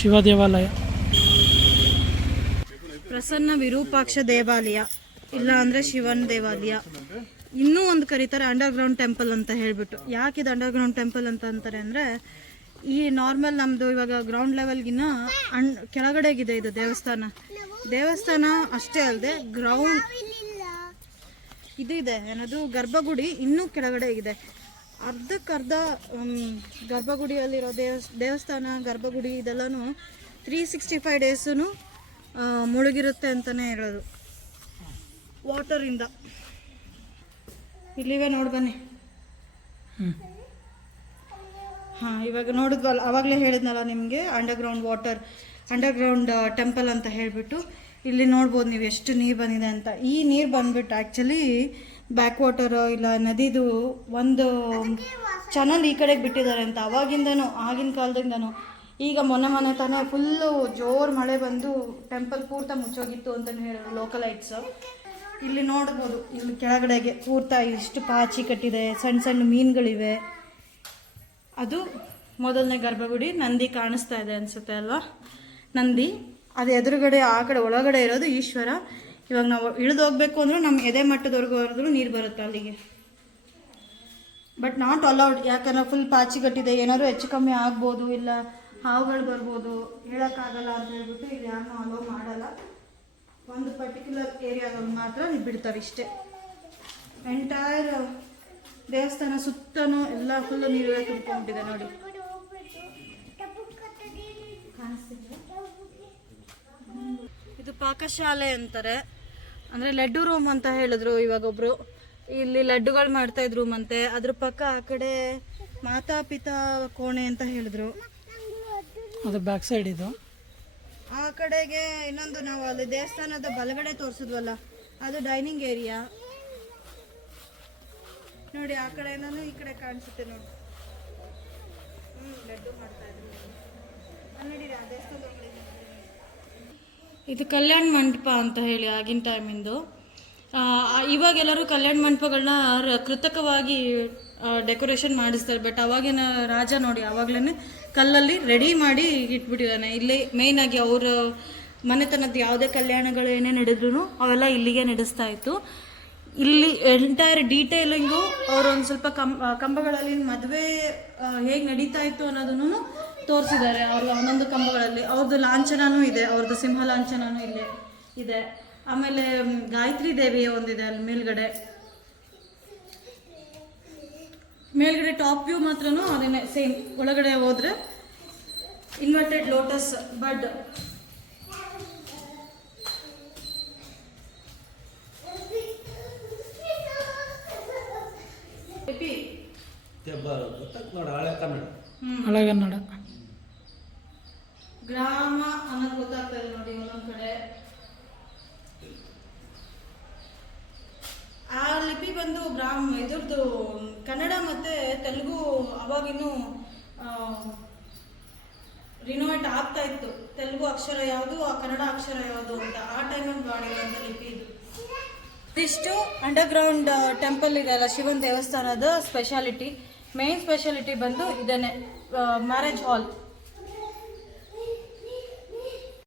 ಶಿವ ದೇವಾಲಯ, ಪ್ರಸನ್ನ ವಿರೂಪಾಕ್ಷ ದೇವಾಲಯ, ಇಲ್ಲ ಅಂದರೆ ಶಿವನ ದೇವಾಲಯ. ಇನ್ನೂ ಒಂದು ಕರೀತಾರೆ ಅಂಡರ್ಗ್ರೌಂಡ್ ಟೆಂಪಲ್ ಅಂತ ಹೇಳ್ಬಿಟ್ಟು. ಯಾಕಿದು ಅಂಡರ್ಗ್ರೌಂಡ್ ಟೆಂಪಲ್ ಅಂತ ಅಂತಾರೆ ಅಂದರೆ, ಈ ನಾರ್ಮಲ್ ನಮ್ಮದು ಇವಾಗ ಗ್ರೌಂಡ್ ಲೆವೆಲ್ಗಿನ್ನ ಕೆಳಗಡೆಗಿದೆ ಇದು ದೇವಸ್ಥಾನ ಅಷ್ಟೇ ಅಲ್ಲದೆ ಗ್ರೌಂಡ್ ಇದಿದೆ ಏನದು ಗರ್ಭಗುಡಿ ಇನ್ನೂ ಕೆಳಗಡೆ ಇದೆ. ಅರ್ಧಕ್ಕರ್ಧ ಗರ್ಭಗುಡಿಯಲ್ಲಿರೋ ದೇವಸ್ಥಾನ ಗರ್ಭಗುಡಿ ಇದೆಲ್ಲನೂ 365 ಡೇಸೂ ಮುಳುಗಿರುತ್ತೆ ಅಂತಲೇ ಹೇಳೋದು ವಾಟರಿಂದ. ಇಲ್ಲಿವೆ ನೋಡಿ ಬನ್ನಿ. ಹಾಂ, ಇವಾಗ ನೋಡಿದ್ವಲ್ಲ, ಆವಾಗಲೇ ಹೇಳಿದ್ನಲ್ಲ ನಿಮಗೆ ಅಂಡರ್ಗ್ರೌಂಡ್ ಟೆಂಪಲ್ ಅಂತ ಹೇಳಿಬಿಟ್ಟು. ಇಲ್ಲಿ ನೋಡ್ಬೋದು ನೀವು ಎಷ್ಟು ನೀರು ಬಂದಿದೆ ಅಂತ. ಈ ನೀರು ಬಂದ್ಬಿಟ್ಟು ಆ್ಯಕ್ಚುಲಿ ಬ್ಯಾಕ್ ವಾಟರ್ ಇಲ್ಲ ನದಿದು ಒಂದು ಚಾನಲ್ ಈ ಕಡೆಗೆ ಬಿಟ್ಟಿದ್ದಾರೆ ಅಂತ ಆಗಿನ ಕಾಲದಿಂದನೂ. ಈಗ ಮೊನ್ನೆ ತಾನೇ ಫುಲ್ಲು ಜೋರು ಮಳೆ ಬಂದು ಟೆಂಪಲ್ ಪೂರ್ತಿ ಮುಚ್ಚೋಗಿತ್ತು ಅಂತಲೇ ಹೇಳೋದು ಲೋಕಲೈಟ್ಸ್. ಇಲ್ಲಿ ನೋಡ್ಬೋದು, ಇಲ್ಲಿ ಕೆಳಗಡೆಗೆ ಪೂರ್ತಿ ಇಷ್ಟು ಪಾಚಿ ಕಟ್ಟಿದೆ, ಸಣ್ಣ ಸಣ್ಣ ಮೀನುಗಳಿವೆ. ಅದು ಮೊದಲನೇ ಗರ್ಭಗುಡಿ. ನಂದಿ ಕಾಣಿಸ್ತಾ ಇದೆ ಅನಿಸುತ್ತೆ ಅಲ್ವಾ, ನಂದಿ. ಅದು ಎದುರುಗಡೆ ಆ ಕಡೆ ಒಳಗಡೆ ಇರೋದು ಈಶ್ವರ. ಇವಾಗ ನಾವು ಇಳಿದು ಹೋಗ್ಬೇಕು ಅಂದ್ರೆ ನಮ್ಮ ಎದೆ ಮಟ್ಟದವರೆಗೂ ಹೊರದ್ರು ನೀರು ಬರುತ್ತೆ ಅಲ್ಲಿಗೆ. ಬಟ್ ನಾಟ್ ಅಲೌಡ್, ಯಾಕಂದ್ರೆ ಫುಲ್ ಪಾಚಿ ಕಟ್ಟಿದೆ, ಏನಾದ್ರು ಹೆಚ್ಚು ಕಮ್ಮಿ ಆಗ್ಬೋದು, ಇಲ್ಲ ಹಾವುಗಳು ಬರ್ಬೋದು, ಹೇಳೋಕ್ಕಾಗಲ್ಲ ಅಂತ ಹೇಳ್ಬಿಟ್ಟು ಇಲ್ಲಿ ಯಾರನ್ನೂ ಅಲೋ ಮಾಡಲ್ಲ. ಒಂದು ಪರ್ಟಿಕ್ಯುಲರ್ ಏರಿಯಾದಲ್ಲಿ ಮಾತ್ರ ಬಿಡ್ತಾರೆ ಇಷ್ಟೇ. ಎಂಟೈರ್ ದೇವಸ್ಥಾನ ಸುತ್ತನೂ ಎಲ್ಲ ಫುಲ್ಲು ನೀರು ತುಂಬಿಕೊಂಡಿದೆ ನೋಡಿ. ಇದು ಪಾಕಶಾಲೆ ಅಂತಾರೆ, ಅಂದರೆ ಲಡ್ಡು ರೂಮ್ ಅಂತ ಹೇಳಿದ್ರು ಇವಾಗೊಬ್ರು. ಇಲ್ಲಿ ಲಡ್ಡುಗಳು ಮಾಡ್ತಾ ಇದ್ರು ರೂಮ್ ಅದ್ರ ಪಕ್ಕ ಆ ಕಡೆ ಮಾತಾ ಪಿತಾ ಕೋಣೆ ಅಂತ ಹೇಳಿದ್ರು. ಅದು ಬ್ಯಾಕ್ ಸೈಡ್ ಇದು. ಆ ಕಡೆಗೆ ಇನ್ನೊಂದು ನಾವು ಅಲ್ಲಿ ದೇವಸ್ಥಾನದ ಬಲಗಡೆ ತೋರಿಸಿದ್ವಲ್ಲ, ಅದು ಡೈನಿಂಗ್ ಏರಿಯಾ ನೋಡಿ. ಆ ಕಡೆ ಏನೋ ಈ ಕಡೆ ಕಾಣಿಸುತ್ತೆ ನೋಡಿ. ಲಡ್ಡು ಮಾಡ್ತಾ ಇದ್ರು ನೋಡಿ. ಆ ದೇವಸ್ಥಾನದ ಇದು ಕಲ್ಯಾಣ ಮಂಟಪ ಅಂತ ಹೇಳಿ ಆಗಿನ ಟೈಮಿಂದು. ಇವಾಗೆಲ್ಲರೂ ಕಲ್ಯಾಣ ಮಂಟಪಗಳನ್ನ ಕೃತಕವಾಗಿ ಡೆಕೋರೇಷನ್ ಮಾಡಿಸ್ತಾರೆ. ಬಟ್ ಅವಾಗಿನ ರಾಜ ನೋಡಿ ಆವಾಗಲೇ ಕಲ್ಲಲ್ಲಿ ರೆಡಿ ಮಾಡಿ ಇಟ್ಬಿಟ್ಟಿದ್ದಾನೆ. ಇಲ್ಲೇ ಮೇಯ್ನಾಗಿ ಅವ್ರ ಮನೆತನದ ಯಾವುದೇ ಕಲ್ಯಾಣಗಳು ಏನೇ ನಡೆದ್ರು ಅವೆಲ್ಲ ಇಲ್ಲಿಗೆ ನಡೆಸ್ತಾ ಇತ್ತು. ಇಲ್ಲಿ ಎಂಟೈರ್ ಡೀಟೇಲಿಂಗು ಅವರು ಒಂದು ಸ್ವಲ್ಪ ಕಂಬಗಳಲ್ಲಿ ಮದುವೆ ಹೇಗೆ ನಡೀತಾ ಇತ್ತು ಅನ್ನೋದನ್ನು ತೋರಿಸಿದ್ದಾರೆ. ಅವರು ಒಂದೊಂದು ಕಂಬಗಳಲ್ಲಿ ಅವ್ರದ್ದು ಲಾಂಛನೂ ಇದೆ, ಅವ್ರದ್ದು ಸಿಂಹ ಲಾಂಛನೂ ಇಲ್ಲೇ ಇದೆ. ಆಮೇಲೆ ಗಾಯತ್ರಿ ದೇವಿ ಒಂದಿದೆ ಅಲ್ಲಿ ಮೇಲ್ಗಡೆ ಟಾಪ್ ವ್ಯೂ ಮಾತ್ರನೂ ಅದೇನೆ ಸೇಮ್. ಒಳಗಡೆ ಹೋದ್ರೆ ಇನ್ವರ್ಟೆಡ್ ಲೋಟಸ್ ಬಡ್. ಹಳೆಗನ್ನಡ ಗ್ರಾಮ ಅನ್ನೋದು ಗೊತ್ತಾಗ್ತದೆ ನೋಡಿ ಒಂದೊಂದು ಕಡೆ. ಆ ಲಿಪಿ ಬಂದು ಇದ್ರದ್ದು ಕನ್ನಡ ಮತ್ತು ತೆಲುಗು ಅವಾಗಿನ್ನೂ ರಿನೋವೇಟ್ ಆಗ್ತಾ ಇತ್ತು. ತೆಲುಗು ಅಕ್ಷರ ಯಾವುದು, ಆ ಕನ್ನಡ ಅಕ್ಷರ ಯಾವುದು ಅಂತ ಆ ಟೈಮಲ್ಲಿ ಮಾಡಿರೋಂಥ ಲಿಪಿ ಇದು. ಇದಿಷ್ಟು ಅಂಡರ್ಗ್ರೌಂಡ್ ಟೆಂಪಲ್ ಇದೆ ಅಲ್ಲ, ಶಿವನ ದೇವಸ್ಥಾನದ ಸ್ಪೆಷಾಲಿಟಿ. ಮೇನ್ ಸ್ಪೆಷಾಲಿಟಿ ಬಂದು ಇದೇನೆ, ಮ್ಯಾರೇಜ್ ಹಾಲ್.